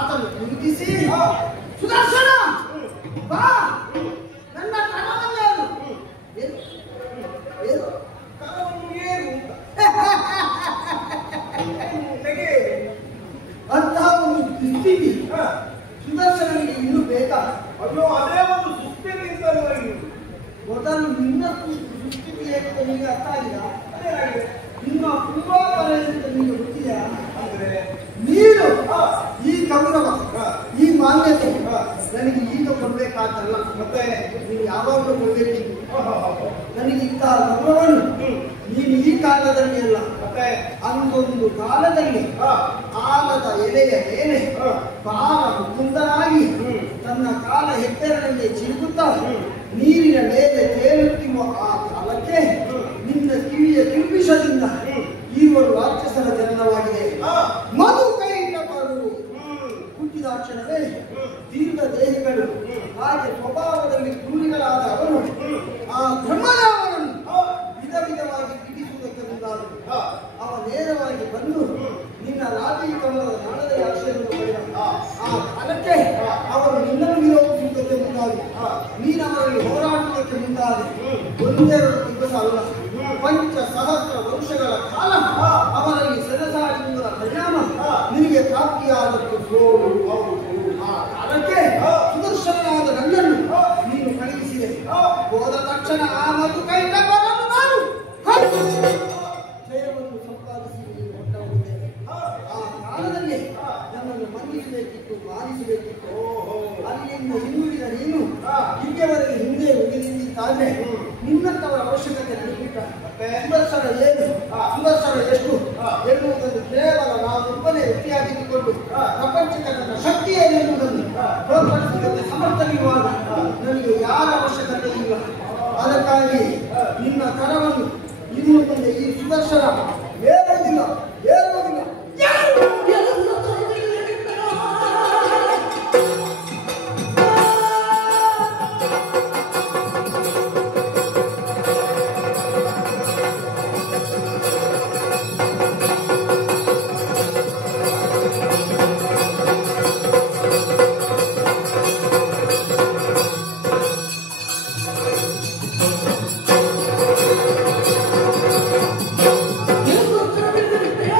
ಅದನ್ನು ಗುರುತಿಸಿ ಸುದರ್ಶನ ಬಾ ನನ್ನ ಕಣವನ್ನೇನು ಏನು ಏನು ಕಣವನ್ನು ಏನು ತೆಗೆ ಅಂತಹ ಒಂದು ದುಸ್ಥಿತಿ ಸುದರ್ಶನಿಗೆ ಇನ್ನೂ ಬೇಕಾ? ಅಯ್ಯೋ ಅದೇ ಒಂದು ಸುಸ್ಥಿತಿ ಇದ್ದಲ್ವ ನೀವು ಮೊದಲು ನಿನ್ನ ದುಸ್ಥಿತಿ ಅಂತ ನಿಮಗೆ ಅರ್ಥ ಆಗಿಲ್ಲ. ಅದೇನಾಗಿದೆ ನಿಮ್ಮ ಪೂರ್ವಾಪರ ಅಂತ ನಿಮಗೆ ಗೊತ್ತಿದೆಯಾ? ಅಂದ್ರೆ ನೀನು ಈ ಗೌರವ ಈ ಮಾನ್ಯತೆ ನನಗೆ ಈಗ ಕೊಡ್ಬೇಕಾದಲ್ಲ, ಮತ್ತೆ ನೀನು ಯಾವಾಗಲೂ ಕೊಡ್ಬೇಕಿತ್ತು. ನನಗೆ ಇಂತಹ ಗೌರವವನ್ನು ನೀನು ಈ ಕಾಲದಲ್ಲಿ ಅಲ್ಲ, ಮತ್ತೆ ಅಂದೊಂದು ಕಾಲದಲ್ಲಿ ಆಲದ ಎಲೆಯ ಮೇಲೆ ಬಾಲ ಮುಕುಂದನಾಗಿ ತನ್ನ ಕಾಲ ಹೆಬ್ಬೆರಳಲ್ಲಿ ಚಿರುಕುತ್ತಾ ನೀರಿನ ಮೇಲೆ ತೇಲುತ್ತಿರುವ ಆ ಕಾಲಕ್ಕೆ ನಿನ್ನ ಕಿವಿಯ ಕಿಂಬಿಷದಿಂದ ಈವರು ರಾಕ್ಷಸರ ಜನನವಾಗಿದೆ. ಮಧು ಕೈಯಿಂದ ಬರುವುದು ಹುಟ್ಟಿದ ಕ್ಷಣವೇ ದೀರ್ಘ ದೇಹಿಗಳು ಹಾಗೆ ಸ್ವಭಾವದಲ್ಲಿ ಕ್ರೂರಿಗಳಾದ ಅವರು ಆ ಬ್ರಹ್ಮದೇವರನ್ನು ವಿಧ ವಿಧವಾಗಿ ಬಿಡಿಸುವುದಕ್ಕೆ ಮುಂದಾದರು. ಅವ ನೇರವಾಗಿ ಬಂದು ನಿನ್ನ ರಾಜಿ ಕಮಲದ ನಾಳದ ಆಶಯವನ್ನು ಪಡೆದ ಆ ಕಾಲಕ್ಕೆ ಅವರು ನಿನ್ನನ್ನು ವಿರೋಧಿಸುವುದಕ್ಕೆ ಮುಂದಾದರು. ನೀನವರಲ್ಲಿ ಹೋರಾಡುವುದಕ್ಕೆ ಮುಂದಾದೆ. ಒಂದೆರಡು ದಿವಸ ಅಲ್ಲ, ಪಂಚ ಸಹಸ್ರ ವರ್ಷಗಳ ಕಾಲ ಅವರಲ್ಲಿ ಸೆಣಸಾಡುವುದರ ಪರಿಣಾಮ ನಿನಗೆ ಪ್ರಾಪ್ತಿಯಾದದ್ದು ಸೋಲು. ಆ ಕಾಲಕ್ಕೆ ಸುದರ್ಶನಾದ ನನ್ನನ್ನು ನೀನು ಕಳುಹಿಸಿದೆ. ಹೋದ ತಕ್ಷಣ ಆ ಮತ್ತು ಕೈಯಿಂದ ಬರಲು ನಾನು ಜಯವನ್ನು ಸಂಪಾದಿಸಿ ನೀನು ಹೊರಟುಹೋಗಿದ್ದೇನೆ. ಆ ಕಾಲದಲ್ಲಿ ನನ್ನನ್ನು ಮನ್ನಿಸಬೇಕಿತ್ತು, ಮಾನಿಸಬೇಕಿತ್ತು. ಅಲ್ಲಿಂದ ಹಿಂದುಳಿದ ನೀನು ಇಲ್ಲಿಯವರೆಗೆ ಹಿಂದೆ ಉಳಿದಿದ್ದಾದ್ರೆ ನಿನ್ನಂತವರ ಅವಶ್ಯಕತೆ ನನಗಿಲ್ಲ. ಸುದರ್ಶನ ಏನು, ಸುದರ್ಶನ ಎಷ್ಟು ಎನ್ನುವುದನ್ನು ಕೇವಲ ನಾನೊಬ್ಬನೇ ವ್ಯಕ್ತಿಯಾಗಿದ್ದುಕೊಂಡು ಪ್ರಪಂಚಕ್ಕೆ ನನ್ನ ಶಕ್ತಿ ಏನೆನ್ನುವುದನ್ನು ತೋರ್ಪಡಿಸುವುದಕ್ಕೆ ಸಮರ್ಥನಿರುವಾಗ ನನಗೆ ಯಾರ ಅವಶ್ಯಕತೆ ಇಲ್ಲ. ಅದಕ್ಕಾಗಿ ನಿನ್ನ ಕರವನ್ನು ಇನ್ನು ಮುಂದೆ ಈ ಸುದರ್ಶನ ಏರುವುದಿಲ್ಲ, ಏರುವುದಿಲ್ಲ. Yeah.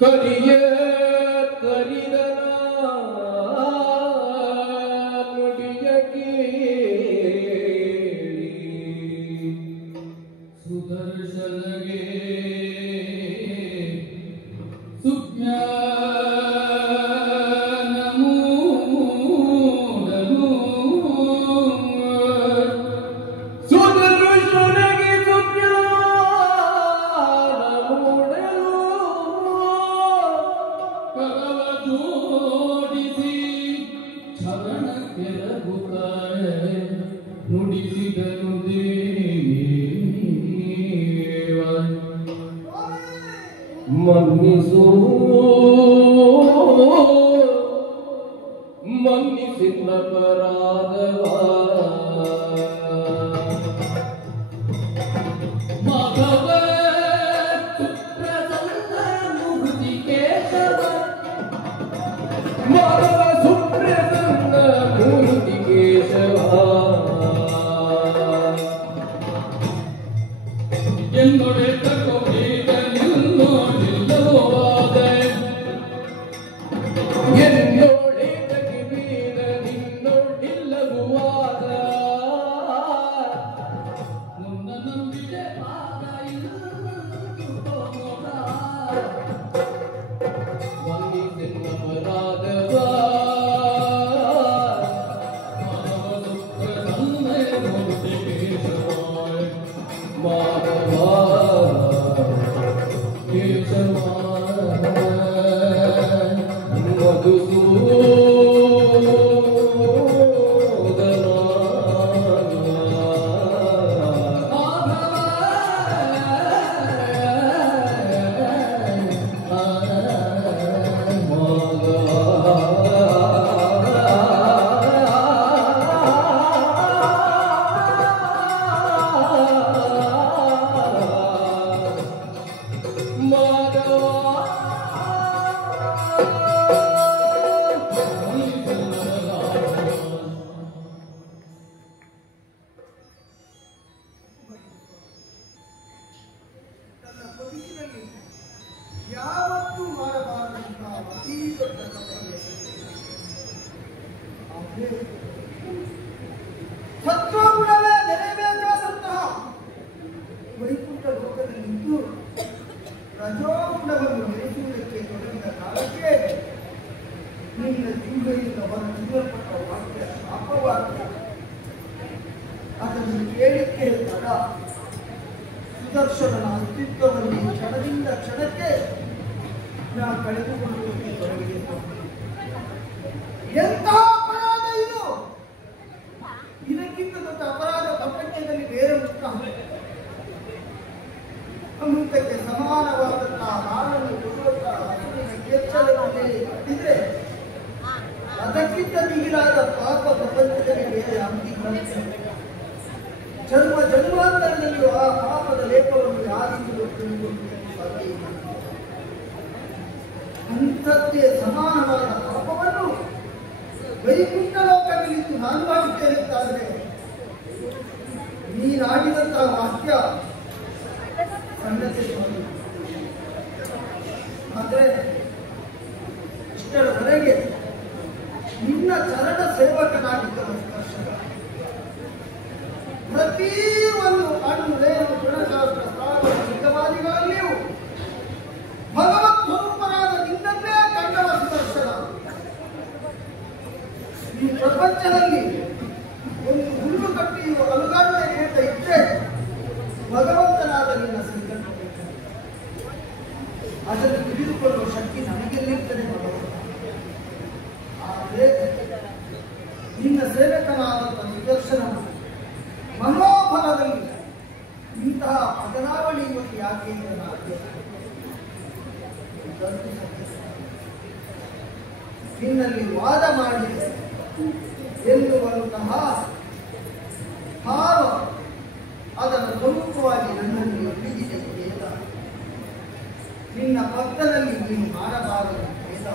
ಕರಿಯ ಕರಿದನ ನುಡಿಯ ಕೇಳಿ ಸುದರ್ಶನಗೆ ನುಡಿಸಿದನು ದೇವ ಮನ್ನಿಸು ಮನ್ನಿಸಿದ ಪರಾಧವ ಮಾಧವ ಸುಪ್ರಸನ್ನ ಮುಗುತಿ ಕೇಶವ ಮಾಧವ ಸುಪ್ರಸನ್ನ ಮುಗುತಿ ಕೇಶವ என்னுடைய தகவலில் நில்லோவாத என்னுடைய தகவலில் நில்லோவாத முன்ன நம்பிட பாதையில் போனா வங்கி சென்னபராதவா ಯಾವತ್ತೂ ಮಾಡಬಾರದಂತಹ ಅತೀ ದೊಡ್ಡ ಸತ್ವಗುಣವೇ ನೆಲೆಬೇಕಾದಂತಹ ವೈಕುಂಠ ಲೋಕದಲ್ಲಿದ್ದು ರಜೋಗುಣವನ್ನು ನೆಲೆಸುವುದಕ್ಕೆ ತೊಡಗಿದ ಕಾಲಕ್ಕೆ ನಿನ್ನ ಜೀವದಿಂದ ಹೊರಚಿಲ್ಲಲ್ಪಟ್ಟ ವಾಕ್ಯ ಶಾಪವಾಕ್ಯ ಅದನ್ನು ಕೇಳಿಕೆ ತಡ ಸುದರ್ಶನನ ಅಸ್ತಿತ್ವವನ್ನು ಕ್ಷಣದಿಂದ ಕ್ಷಣಕ್ಕೆ ನಾವು ಕಳೆದುಕೊಳ್ಳುವುದಕ್ಕೆ ತೊಡಗಿದೆ. ಎಂತಹ ಅಪರಾಧ ಇದು! ಇದಕ್ಕಿಂತ ದೊಡ್ಡ ಅಪರಾಧ ಪ್ರಪಂಚದಲ್ಲಿ ಬೇರೆ ಉಂಟಾ? ಅಮೃತಕ್ಕೆ ಸಮಾನವಾದಂತಹ ಹಾಲನ್ನು ಕೊಡುವಂತಹ ಹಸುವಿನ ಕೆಚ್ಚಲಲ್ಲಿ ಕಟ್ಟಿದ್ರೆ ಅದಕ್ಕಿಂತ ಮಿಗಿಲಾದ ಪಾಪ ಪ್ರಪಂಚದಲ್ಲಿ ಬೇರೆ ಆಗ್ತಿಲ್ಲ. ಜನ್ಮ ಜನ್ಮಾಂತರದಲ್ಲಿಯೂ ಆ ಪಾಪದ ಲೇಪವನ್ನು ಯಾರಿಗೂ ತಿಳಿದುಕೊಳ್ಳಲು ಸಾಧ್ಯ ಇಲ್ಲ. ಅಂಥದ್ದೇ ಸಮಾನವಾದ ಪಾಪವನ್ನು ವೈಕುಂಠ ಲೋಕದಲ್ಲಿದ್ದು ನಾನು ಮಾಡುತ್ತೇನೆ ಅಂತಾದರೆ ನೀನಾಡಿದಂತಹ ವಾಕ್ಯ ಸಣ್ಣತೆ ಸ್ವಾಮಿ. ಆದರೆ ಇಷ್ಟರವರೆಗೆ ನಿನ್ನ ಚರಣ ಸೇವಕನಾಗಿದ್ದ ಸ್ಪರ್ಶಕ ಪ್ರತಿ ಒಂದು ಅಣು ರೇಣು ಗುಣಶಾಸ್ತ್ರ ಸ್ಥಾನ ಸಿದ್ಧವಾದಿಗಳಲ್ಲಿಯೂ ಭಗವತ್ ಸ್ವರೂಪರಾದ ನಿನ್ನನ್ನೇ ಕಂಡವ ಸುದರ್ಶನ. ಈ ಪ್ರಪಂಚದಲ್ಲಿ ಒಂದು ಹುಲ್ಲು ಕಟ್ಟಿಯು ಅಲುಗಾಡಬೇಕು ಅಂತ ಇದ್ದರೆ ಭಗವಂತನಾದ ನಿನ್ನ ಸಂಕಲ್ಪ ಅದನ್ನು ತಿಳಿದುಕೊಳ್ಳುವ ಶಕ್ತಿ ನಮಗೆಲ್ಲಿರ್ತದೆ ಭಗವಂತ. ಆದರೆ ನಿನ್ನ ಸೇವಕನಾದಂಥ ಸುದರ್ಶನ ಮನೋಫಲದಲ್ಲಿ ಇಂತಹ ಬದಲಾವಣೆ ಮತ್ತು ಯಾಕೆ ನಿನ್ನಲ್ಲಿ ವಾದ ಮಾಡಿದೆ ಎನ್ನುವಂತಹ ಭಾವ ಅದನ್ನು ಪ್ರಮುಖವಾಗಿ ನನ್ನಲ್ಲಿ ಒಪ್ಪಿಗಿದೆ ಭೇದ. ನಿನ್ನ ಭಕ್ತನಲ್ಲಿ ನೀನು ಮಾಡಬಾರದು ಭೇದ.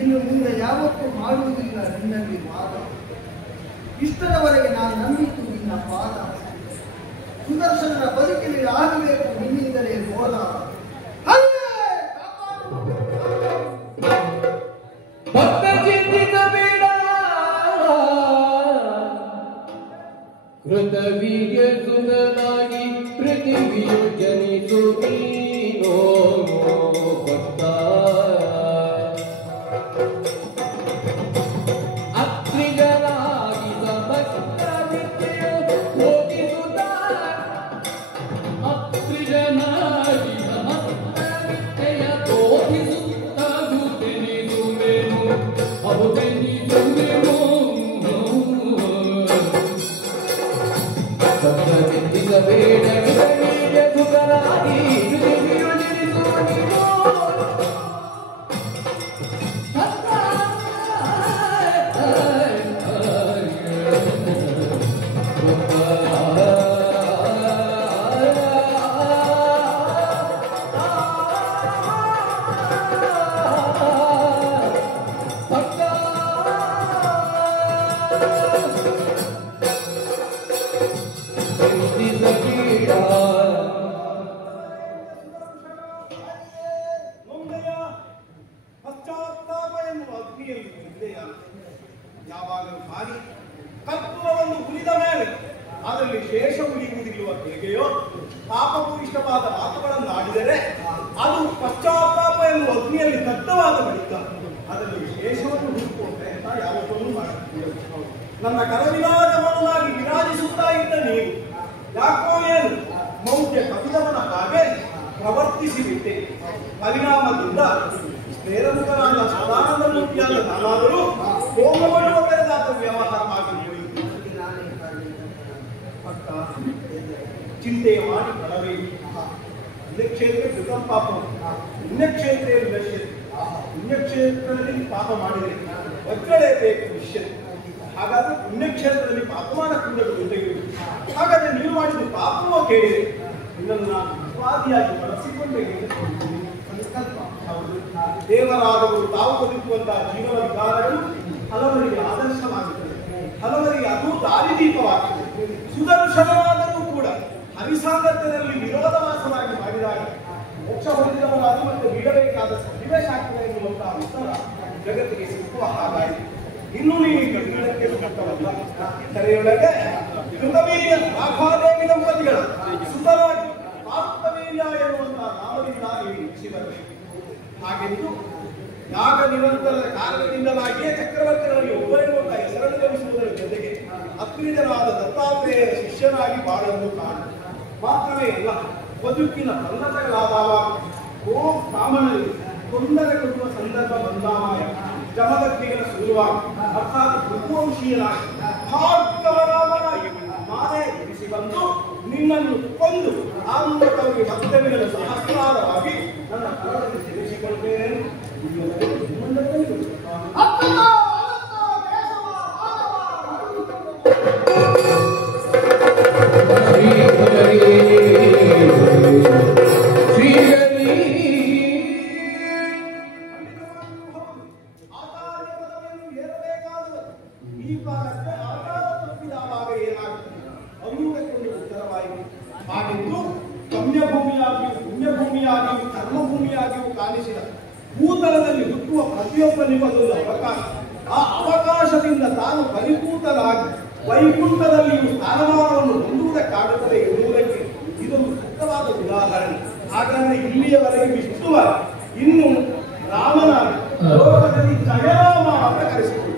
ಇನ್ನು ಮುಂದೆ ಯಾವತ್ತೂ ಮಾಡುವುದಿಲ್ಲ ನಿನ್ನಲ್ಲಿ ವಾದ. ಇಷ್ಟರವರೆಗೆ ನಾನು ನಂಬಿದ್ದು ನಿನ್ನ ಪಾದ. ಸುದರ್ಶನನ ಬದುಕಿನಲ್ಲಿ ಆಗಬೇಕು ನಿನ್ನಿಂದಲೇ ಬೋಧ. ಯಾವಾಗಲೂ ಹಾರಿ ಕರ್ಪೂರವನ್ನು ಉರಿದ ಮೇಲೆ ಅದರಲ್ಲಿ ಶೇಷ ಉಳಿಯುವುದಿರುವ ಹೇಗೆಯೋ ಪಾಪಪೂರಿಷ್ಟವಾದ ಮಾತುಗಳನ್ನು ಆಡಿದರೆ ಅದು ಪಶ್ಚಾತ್ತಾಪ ಎನ್ನುವ ಅಗ್ನಿಯಲ್ಲಿ ದಗ್ಧವಾದ ಬಳಿಕ ಅದರಲ್ಲಿ ಶೇಷವನ್ನು ಹುಡುಕುವಂತೆ ಅಂತ ಯಾವತ್ತೂ ಮಾಡುತ್ತಿದ್ದರು. ನನ್ನ ಕರವಿಲಾಜಮನಾಗಿ ವಿರಾಜಿಸುತ್ತಾ ಇದ್ದ ನೀವು ಯಾಕೋ ಏನು ಮೌಢ್ಯ ಕವಿದವನ ಹಾಗೆ ಪ್ರವರ್ತಿಸಿಬಿಟ್ಟೆ. ಪರಿಣಾಮದಿಂದ ನೇರಮುಖನಾದ ಸದಾನಂದ ಮೂರ್ತಿಯಾದ ನಾನಾದರೂ ಹೋಮವನ್ನು ತೆರೆದಾದ ವ್ಯವಹಾರವಾಗಿ ಹೋಯಿತು. ಚಿಂತೆಯ ಮಾಡಿ ಫಲವೇನು? ಪುಣ್ಯಕ್ಷೇತ್ರ ಕೃತಂ ಪಾಪ, ಪುಣ್ಯಕ್ಷೇತ್ರ ಪುಣ್ಯಕ್ಷೇತ್ರದಲ್ಲಿ ಪಾಪ ಮಾಡಿದರೆ ಒತ್ತಡಬೇಕು ವಿಷಯ. ಹಾಗಾದ್ರೆ ಪುಣ್ಯಕ್ಷೇತ್ರದಲ್ಲಿ ಪಾಪಮಾನ ಕುಂಡಗಳು ತೆಗೆಯುವುದು. ಹಾಗಾದ್ರೆ ನೀವು ಮಾಡಿದ ಪಾಪವೋ ಕೇಳಿದೆ, ಇದನ್ನು ನಾನು ಉಪಾಧಿಯಾಗಿ ಬಳಸಿಕೊಂಡೇ ಸಂಕಲ್ಪ. ಹೌದು, ದೇವರಾದವರು ತಾವು ಬದುಕುವಂತಹ ಜೀವನ ವಿಧಾನಗಳು ಹಲವರಿಗೆ ಆದರ್ಶವಾಗುತ್ತದೆ, ಹಲವರಿಗೆ ಅದು ದಾರಿದೀಪವಾಗುತ್ತದೆ. ಸುದರ್ಶನವಾದರೂ ಕೂಡ ಹರಿಸಾಂಗತ್ಯದಲ್ಲಿ ವಿರೋಧವಾಸವಾಗಿ ಮಾಡಿದಾಗ ಮೋಕ್ಷ ಹೊಂದಿದವರಾದ ಮತ್ತು ಬಿಡಬೇಕಾದ ಸನ್ನಿವೇಶ ಆಗ್ತದೆ ಎನ್ನುವಂತಹ ಉತ್ತರ ಜಗತ್ತಿಗೆ ಸಿಕ್ಕುವ ಹಾಗಾಯಿತು. ಇನ್ನು ನೀವು ಕಣ್ಣಿಡಕ್ಕೆ ಕಟ್ಟವಲ್ಲ. ಕರೆಯೊಳಗೆ ಕೃತವೀರ್ಯ ರಾಘಾದೇವಿ ದಂಪತಿಗಳ ಸುತರಾಗಿ ಪಾರ್ಥವೀರ್ಯ ಎನ್ನುವಂತಹ ನಾಮದಿಂದ ನೀವು ಇಚ್ಛಿಸಬೇಕು. ಹಾಗೆಂದು ಯಾಗ ನಿರಂತರದ ಕಾರಣದಿಂದಲಾಗಿಯೇ ಚಕ್ರವರ್ತಿಗಳಲ್ಲಿ ಒಬ್ಬರಿಗೊಬ್ಬ ಹೆಸರನ್ನು ಗಮಿಸುವುದರ ಜೊತೆಗೆ ಅತ್ರಿಜನಾದ ದತ್ತಾತ್ರೇಯರ ಶಿಷ್ಯನಾಗಿ ಬಾಳಲು ಕಾರಣ ಮಾತ್ರವೇ ಅಲ್ಲ, ಬದುಕಿನ ಪಲ್ಲಟಗಳಾದವ ಕಾಮನಲ್ಲಿ ತೊಂದರೆ ಕೊಡುವ ಸಂದರ್ಭ ಬಂದಾಮಾಯ ಜಮದಗ್ನಿಗಳ ಸುರುವಾಗಿ ಅರ್ಥಾತ್ ಭೃಗುವಂಶೀಯನಾಗಿ ಭಾರ್ಗವರಾಮನಾಗಿ ನಾನೇ ಎನಿಸಿ ಬಂದು ನಿನ್ನನ್ನು ಕೊಂದು ಆ ಮೂಲಕವಾಗಿ ಭಕ್ತವಿನಲು ಸಹಸ್ರಾರವಾಗಿ ನನ್ನ ಕರದಲ್ಲಿ ತಿಳಿಸಿಕೊಳ್ತೇನೆ. ಈ ಕಾಲಕ್ಕೆ ಆಕಾರ ತಪ್ಪಿದಾಗ ಏನಾಗುತ್ತದೆ ಅನ್ನುವುದಕ್ಕೊಂದು ಉತ್ತರವಾಯಿತು. ಹಾಗೆಂದು ಗಮ್ಯಭೂಮಿಯಾಗಿಯೂ ಪುಣ್ಯಭೂಮಿಯಾಗಿಯೂ ಕರ್ಮಭೂಮಿಯಾಗಿಯೂ ಕಾಣಿಸಿದ ಭೂತಲದಲ್ಲಿ ಹುಟ್ಟುವ ಪ್ರತಿಯೊಬ್ಬನಿಗೂ ಅದೊಂದು ಅವಕಾಶ. ಆ ಅವಕಾಶದಿಂದ ತಾನು ಪರಿಪೂತರಾಗಿ ವೈಕುಂಠದಲ್ಲಿಯೂ ಸ್ಥಾನಮಾನವನ್ನು ಹೊಂದುವುದಕ್ಕಾಗುತ್ತದೆ ಎನ್ನುವುದಕ್ಕೆ ಇದೊಂದು ಸೂಕ್ತವಾದ ಉದಾಹರಣೆ. ಹಾಗಾದರೆ ಇಲ್ಲಿಯವರೆಗೆ ವಿಷ್ಣುವ ಇನ್ನು ರಾಮನ ಲೋಕದಲ್ಲಿ ಜಯರಾಮ ಅಂತ ಕರೆಸಿದರು.